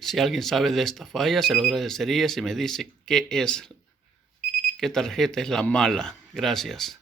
Si alguien sabe de esta falla, se lo agradecería si me dice qué tarjeta es la mala. Gracias.